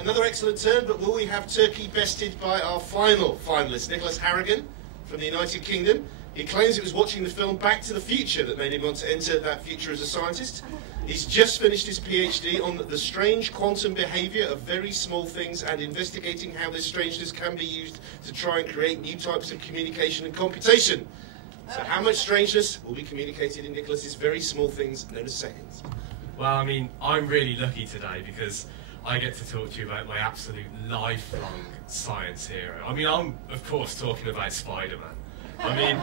Another excellent turn, but will we have Turkey bested by our final finalist, Nicholas Harrigan from the United Kingdom? He claims it was watching the film Back to the Future that made him want to enter that future as a scientist. He's just finished his PhD on the strange quantum behaviour of very small things and investigating how this strangeness can be used to try and create new types of communication and computation. So how much strangeness will be communicated in Nicholas's very small things known as seconds? Well, I mean, I'm really lucky today because I get to talk to you about my absolute lifelong science hero. I mean, I'm, of course, talking about Spider-Man. I mean,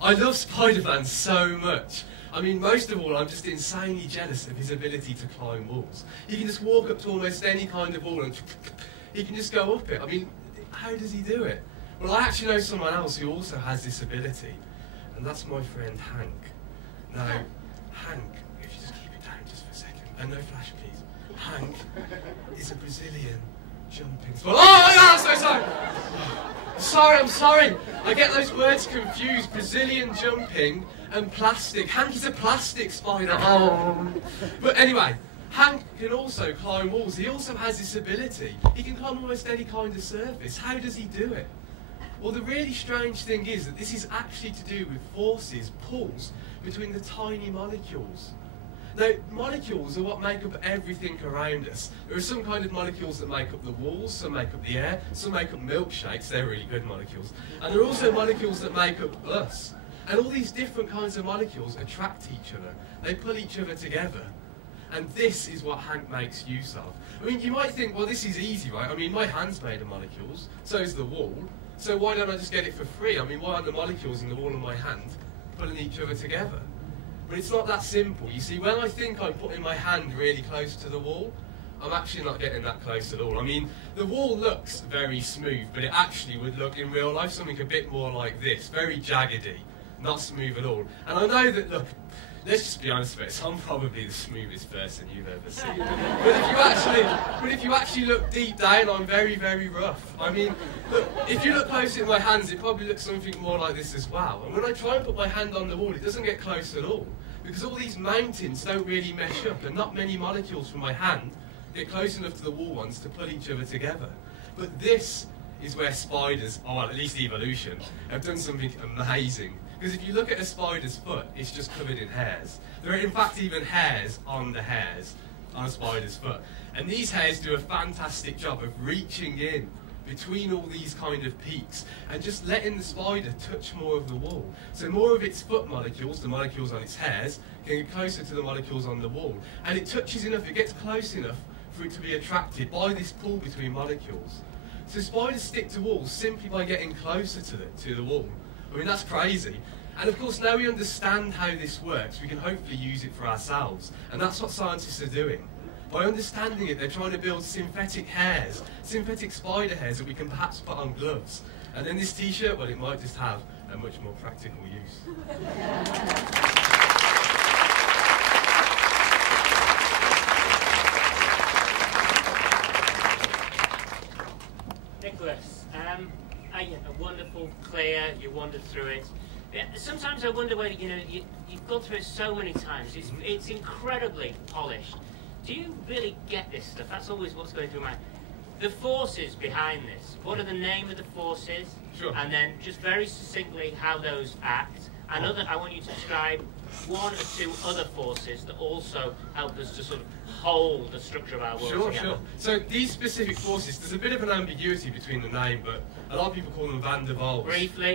I love Spider-Man so much. I mean, most of all, I'm just insanely jealous of his ability to climb walls. He can just walk up to almost any kind of wall and he can just go up it. I mean, how does he do it? Well, I actually know someone else who also has this ability, and that's my friend Hank. Now, Hank, if you just keep it down just for a second, and no flash, please. Hank is a Brazilian jumping sport. Oh, no, I'm so sorry. I'm sorry. I get those words confused. Brazilian jumping and plastic. Hank is a plastic spider. Oh. But anyway, Hank can also climb walls. He also has this ability. He can climb almost any kind of surface. How does he do it? Well, the really strange thing is that this is actually to do with forces, pulls, between the tiny molecules. Now, molecules are what make up everything around us. There are some kind of molecules that make up the walls, some make up the air, some make up milkshakes, they're really good molecules. And there are also molecules that make up us. And all these different kinds of molecules attract each other. They pull each other together. And this is what Hank makes use of. I mean, you might think, well, this is easy, right? I mean, my hand's made of molecules, so is the wall. So why don't I just get it for free? I mean, why aren't the molecules in the wall of my hand pulling each other together? But it's not that simple. You see, when I think I'm putting my hand really close to the wall, I'm actually not getting that close at all. I mean, the wall looks very smooth, but it actually would look in real life something a bit more like this, very jaggedy, not smooth at all. And I know that, look, let's just be honest about it, I'm probably the smoothest person you've ever seen. But if you actually look deep down, I'm very, very rough. I mean, look, if you look closely at my hands, it probably looks something more like this as well. And when I try and put my hand on the wall, it doesn't get close at all. Because all these mountains don't really mesh up, and not many molecules from my hand get close enough to the wall ones to pull each other together. But this is where spiders, or well, at least evolution, have done something amazing. Because if you look at a spider's foot, it's just covered in hairs. There are in fact even hairs on the hairs on a spider's foot. And these hairs do a fantastic job of reaching in between all these kind of peaks and just letting the spider touch more of the wall. So more of its foot molecules, the molecules on its hairs, can get closer to the molecules on the wall. And it touches enough, it gets close enough for it to be attracted by this pull between molecules. So spiders stick to walls simply by getting closer to the wall. I mean, that's crazy. And of course, now we understand how this works, we can hopefully use it for ourselves. And that's what scientists are doing. By understanding it, they're trying to build synthetic hairs, synthetic spider hairs that we can perhaps put on gloves. And then this t-shirt, well, it might just have a much more practical use. Nicholas, a wonderful, clear, you wandered through it. Yeah, sometimes I wonder whether, you've gone through it so many times, it's incredibly polished. Do you really get this stuff? That's always what's going through my mind. The forces behind this, what are the name of the forces? Sure. And then just very succinctly how those act. And I want you to describe one or two other forces that also help us to sort of hold the structure of our world together. Sure. So these specific forces, there's a bit of an ambiguity between the name, but a lot of people call them Van der Waals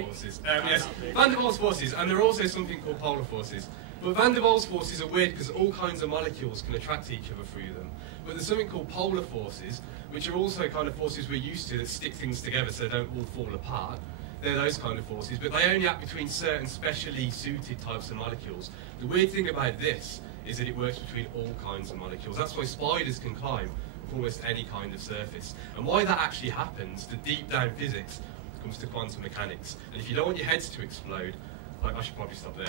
forces. Yes, Van der Waals forces, and there are also something called polar forces. But Van der Waals forces are weird because all kinds of molecules can attract each other through them. But there's something called polar forces, which are also kind of forces we're used to that stick things together so they don't all fall apart. They're those kind of forces, but they only act between certain specially suited types of molecules. The weird thing about this is that it works between all kinds of molecules. That's why spiders can climb almost any kind of surface. And why that actually happens, the deep down physics, comes to quantum mechanics. And if you don't want your heads to explode, I should probably stop there.